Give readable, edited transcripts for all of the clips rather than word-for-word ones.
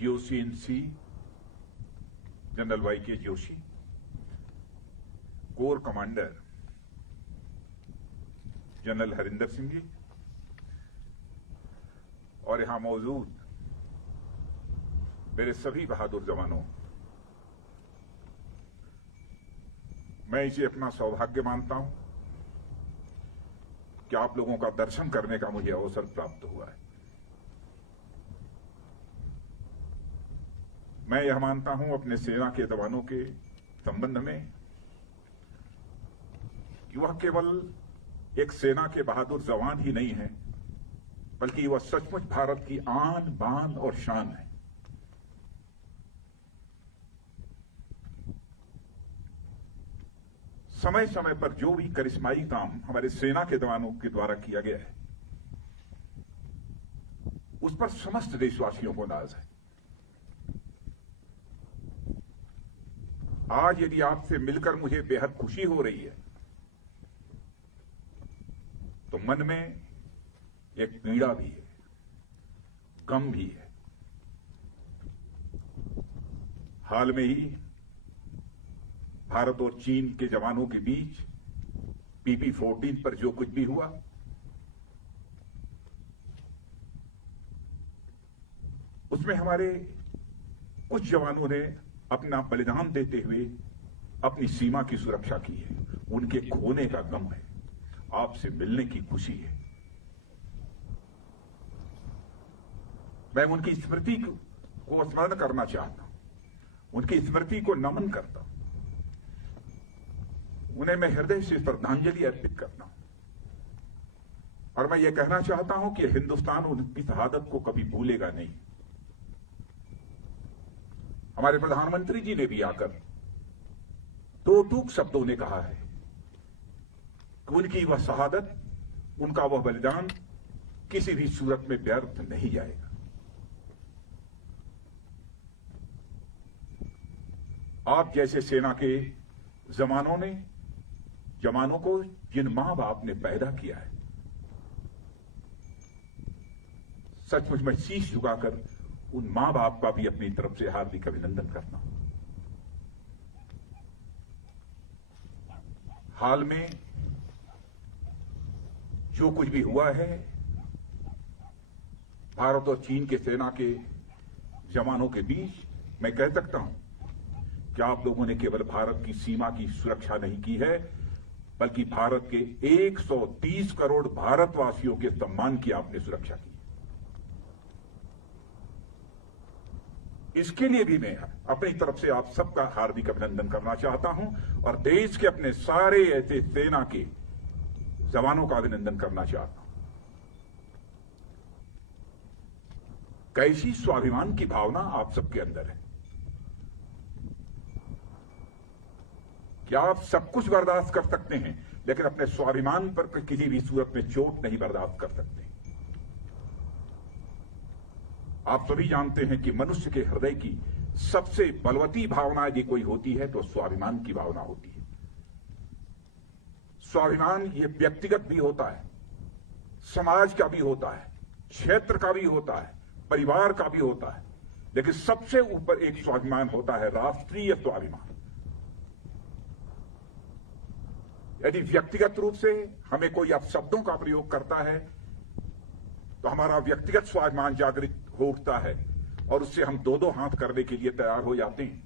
GOC/INC general YK Joshi, core commander general Harinder Singh ji और यहां मौजूद मेरे सभी बहादुर जवानों, मैं इसे अपना सौभाग्य मानता हूं कि आप लोगों का दर्शन करने का मुझे अवसर प्राप्त हुआ है। मैं यह मानता हूं अपने सेना के जवानों के संबंध में कि वह केवल एक सेना के बहादुर जवान ही नहीं है, बल्कि वह सचमुच भारत की आन बान और शान है। समय समय पर जो भी करिश्माई काम हमारे सेना के जवानों के द्वारा किया गया है, उस पर समस्त देशवासियों को नाज है। आज यदि आपसे मिलकर मुझे बेहद खुशी हो रही है, तो मन में एक पीड़ा भी है, गम भी है। हाल में ही भारत और चीन के जवानों के बीच PP-14 पर जो कुछ भी हुआ, उसमें हमारे कुछ जवानों ने अपना बलिदान देते हुए अपनी सीमा की सुरक्षा की है। उनके खोने का गम है, आपसे मिलने की खुशी है। मैं उनकी स्मृति को स्मरण करना चाहता हूं, उनकी स्मृति को नमन करता हूं, उन्हें मैं हृदय से श्रद्धांजलि अर्पित करता हूं। और मैं ये कहना चाहता हूं कि हिंदुस्तान उनकी शहादत को कभी भूलेगा नहीं। हमारे प्रधानमंत्री जी ने भी आकर दो टूक शब्दों ने कहा है कि उनकी वह शहादत, उनका वह बलिदान किसी भी सूरत में व्यर्थ नहीं जाएगा। आप जैसे सेना के जवानों को जिन मां बाप ने पैदा किया है, सचमुच मैं शीश झुकाकर उन मां बाप का भी अपनी तरफ से हार्दिक अभिनंदन करता हूं। हाल में जो कुछ भी हुआ है, भारत और चीन के सेना के जवानों के बीच, मैं कह सकता हूं कि आप लोगों ने केवल भारत की सीमा की सुरक्षा नहीं की है, बल्कि भारत के 130 करोड़ भारतवासियों के सम्मान की आपने सुरक्षा की। इसके लिए भी मैं अपनी तरफ से आप सबका हार्दिक अभिनंदन करना चाहता हूं और देश के अपने सारे ऐसे सेना के जवानों का अभिनंदन करना चाहता हूं। कैसी स्वाभिमान की भावना आप सबके अंदर है। क्या आप सब कुछ बर्दाश्त कर सकते हैं, लेकिन अपने स्वाभिमान पर किसी भी सूरत में चोट नहीं बर्दाश्त कर सकते। आप सभी जानते हैं कि मनुष्य के हृदय की सबसे बलवती भावना यदि कोई होती है तो स्वाभिमान की भावना होती है। स्वाभिमान ये व्यक्तिगत भी होता है, समाज का भी होता है, क्षेत्र का भी होता है, परिवार का भी होता है, लेकिन सबसे ऊपर एक स्वाभिमान होता है, राष्ट्रीय स्वाभिमान। यदि व्यक्तिगत रूप से हमें कोई अपशब्दों का प्रयोग करता है तो हमारा व्यक्तिगत स्वाभिमान जागृत हो उठता है और उससे हम दो दो हाथ करने के लिए तैयार हो जाते हैं।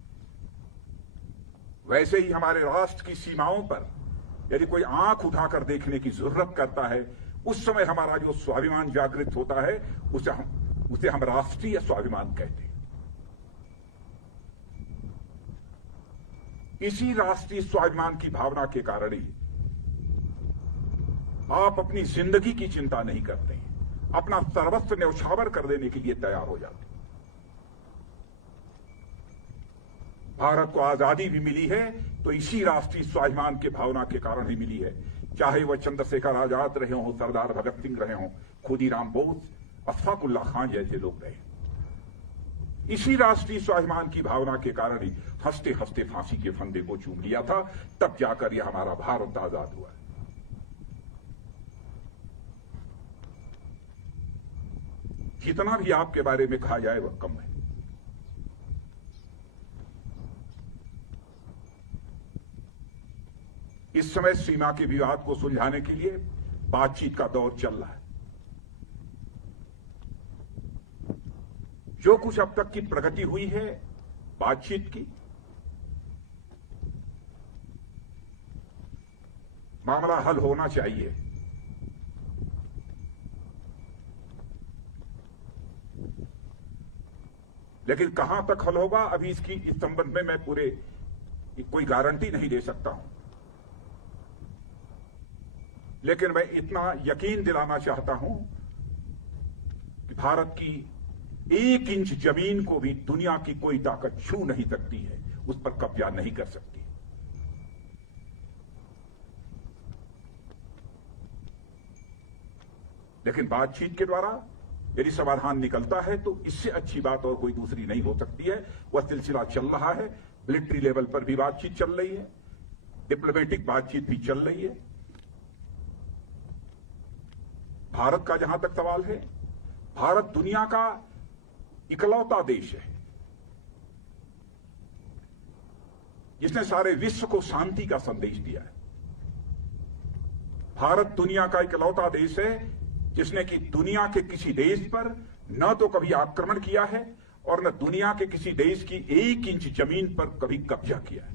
वैसे ही हमारे राष्ट्र की सीमाओं पर यदि कोई आंख उठाकर देखने की जरूरत करता है, उस समय हमारा जो स्वाभिमान जागृत होता है उसे हम राष्ट्रीय स्वाभिमान कहते हैं। इसी राष्ट्रीय स्वाभिमान की भावना के कारण ही आप अपनी जिंदगी की चिंता नहीं करते हैं, अपना सर्वस्व न्यौछावर कर देने के लिए तैयार हो जाते हैं। भारत को आजादी भी मिली है तो इसी राष्ट्रीय स्वाभिमान के भावना के कारण ही मिली है। चाहे वह चंद्रशेखर आजाद रहे हों, सरदार भगत सिंह रहे हों, खुदीराम बोस, अशफाक उल्लाह खान जैसे लोग रहे। इसी राष्ट्रीय स्वाभिमान की भावना के कारण ही हंसते हंसते फांसी के फंदे को चूम लिया था, तब जाकर यह हमारा भारत आजाद हुआ। जितना भी आपके बारे में कहा जाए वह कम है। इस समय सीमा के विवाद को सुलझाने के लिए बातचीत का दौर चल रहा है। जो कुछ अब तक की प्रगति हुई है बातचीत की, मामला हल होना चाहिए। लेकिन कहां तक हल होगा, अभी इस संबंध में मैं पूरे कोई गारंटी नहीं दे सकता हूं। लेकिन मैं इतना यकीन दिलाना चाहता हूं कि भारत की 1 इंच जमीन को भी दुनिया की कोई ताकत छू नहीं सकती है, उस पर कब्जा नहीं कर सकती। लेकिन बातचीत के द्वारा यदि समाधान निकलता है तो इससे अच्छी बात और कोई दूसरी नहीं हो सकती है। वह सिलसिला चल रहा है, मिलिट्री लेवल पर भी बातचीत चल रही है, डिप्लोमेटिक बातचीत भी चल रही है। भारत का जहां तक सवाल है, भारत दुनिया का इकलौता देश है जिसने सारे विश्व को शांति का संदेश दिया है। भारत दुनिया का इकलौता देश है जिसने कि दुनिया के किसी देश पर न तो कभी आक्रमण किया है और न दुनिया के किसी देश की 1 इंच जमीन पर कभी कब्जा किया है।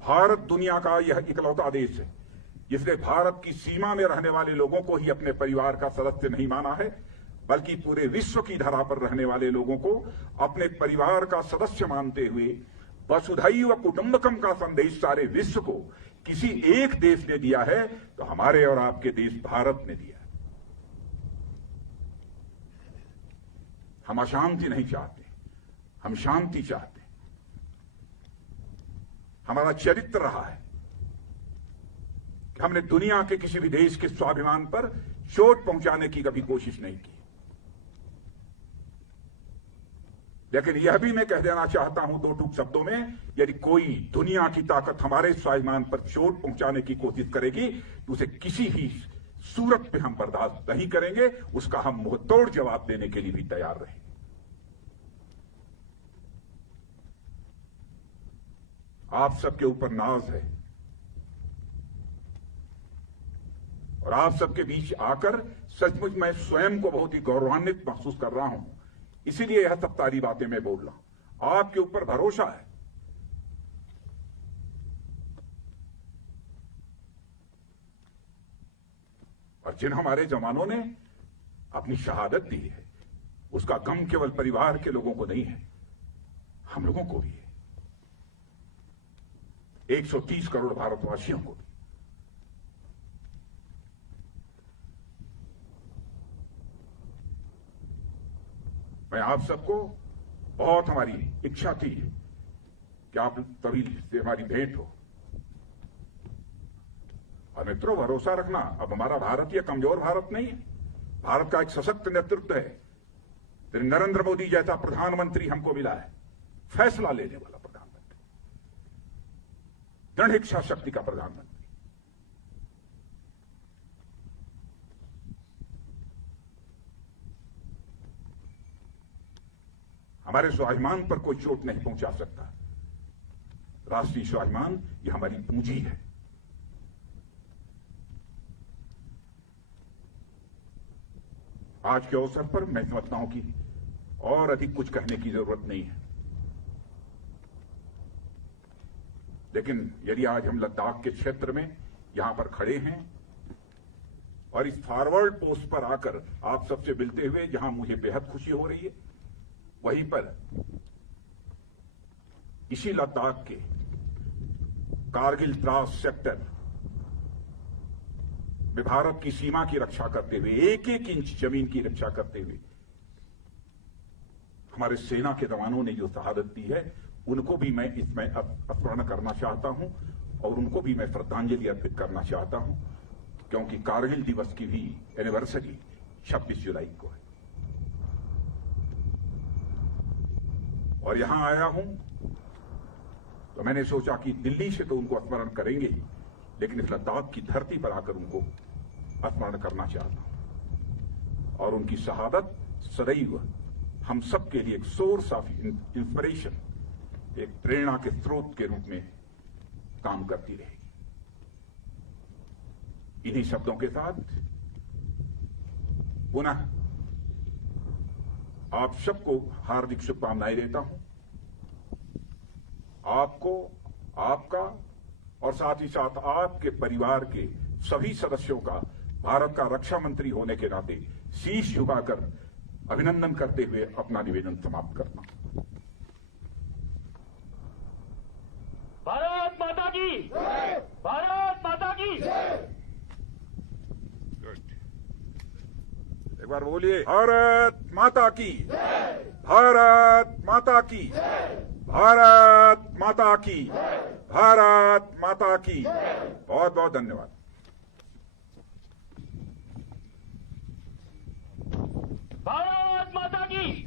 भारत दुनिया का यह इकलौता देश है जिसने भारत की सीमा में रहने वाले लोगों को ही अपने परिवार का सदस्य नहीं माना है, बल्कि पूरे विश्व की धरा पर रहने वाले लोगों को अपने परिवार का सदस्य मानते हुए वसुधैव कुटुंबकम का संदेश सारे विश्व को किसी एक देश ने दिया है तो हमारे और आपके देश भारत ने दिया है। हम अशांति नहीं चाहते, हम शांति चाहते। हमारा चरित्र रहा है कि हमने दुनिया के किसी भी देश के स्वाभिमान पर चोट पहुंचाने की कभी कोशिश नहीं की। लेकिन यह भी मैं कह देना चाहता हूं 2 टूक शब्दों में, यदि कोई दुनिया की ताकत हमारे स्वाभिमान पर चोट पहुंचाने की कोशिश करेगी तो उसे किसी भी सूरत पे हम बर्दाश्त नहीं करेंगे, उसका हम मुंहतोड़ जवाब देने के लिए भी तैयार रहेंगे। आप सबके ऊपर नाज है और आप सबके बीच आकर सचमुच मैं स्वयं को बहुत ही गौरवान्वित महसूस कर रहा हूं। इसीलिए यह सब सारी बातें मैं बोल रहा हूं। आपके ऊपर भरोसा है। और जिन हमारे जवानों ने अपनी शहादत दी है उसका गम केवल परिवार के लोगों को नहीं है, हम लोगों को भी है, 130 करोड़ भारतवासियों को भी। मैं आप सबको, बहुत हमारी इच्छा थी कि आप तभी से हमारी भेंट हो। और मित्रों, भरोसा रखना, अब हमारा भारत यह कमजोर भारत नहीं है। भारत का एक सशक्त नेतृत्व है। फिर नरेंद्र मोदी जैसा प्रधानमंत्री हमको मिला है, फैसला लेने वाला प्रधानमंत्री, दृढ़ इच्छा शक्ति का प्रधानमंत्री। हमारे स्वाभिमान पर कोई चोट नहीं पहुंचा सकता। राष्ट्रीय स्वाभिमान यह हमारी पूंजी है। आज के अवसर पर मैं समझता हूं कि और अधिक कुछ कहने की जरूरत नहीं है। लेकिन यदि आज हम लद्दाख के क्षेत्र में यहां पर खड़े हैं और इस फॉरवर्ड पोस्ट पर आकर आप सबसे मिलते हुए जहां मुझे बेहद खुशी हो रही है, वहीं पर इसी लद्दाख के कारगिल द्रास सेक्टर में भारत की सीमा की रक्षा करते हुए, 1-1 इंच जमीन की रक्षा करते हुए हमारे सेना के जवानों ने जो शहादत दी है, उनको भी मैं इसमें स्मरण करना चाहता हूं और उनको भी मैं श्रद्धांजलि अर्पित करना चाहता हूं, क्योंकि कारगिल दिवस की भी एनिवर्सरी 26 जुलाई को है। और यहां आया हूं तो मैंने सोचा कि दिल्ली से तो उनको स्मरण करेंगे ही, लेकिन इस लद्दाख की धरती पर आकर उनको स्मरण करना चाहता हूं। और उनकी शहादत सदैव हम सबके लिए एक सोर्स ऑफ इंस्पिरेशन, एक प्रेरणा के स्रोत के रूप में काम करती रहेगी। इन्हीं शब्दों के साथ पुनः आप सबको हार्दिक शुभकामनाएं देता हूं। आपको, आपका और साथ ही साथ आपके परिवार के सभी सदस्यों का भारत का रक्षा मंत्री होने के नाते शीश झुकाकर अभिनंदन करते हुए अपना निवेदन समाप्त करता हूं। भारत माता की, भारत माता की। एक बार बोलिए, भारत माता की, भारत माता की, भारत माता की, भारत माता की। बहुत बहुत धन्यवाद। भारत माता की।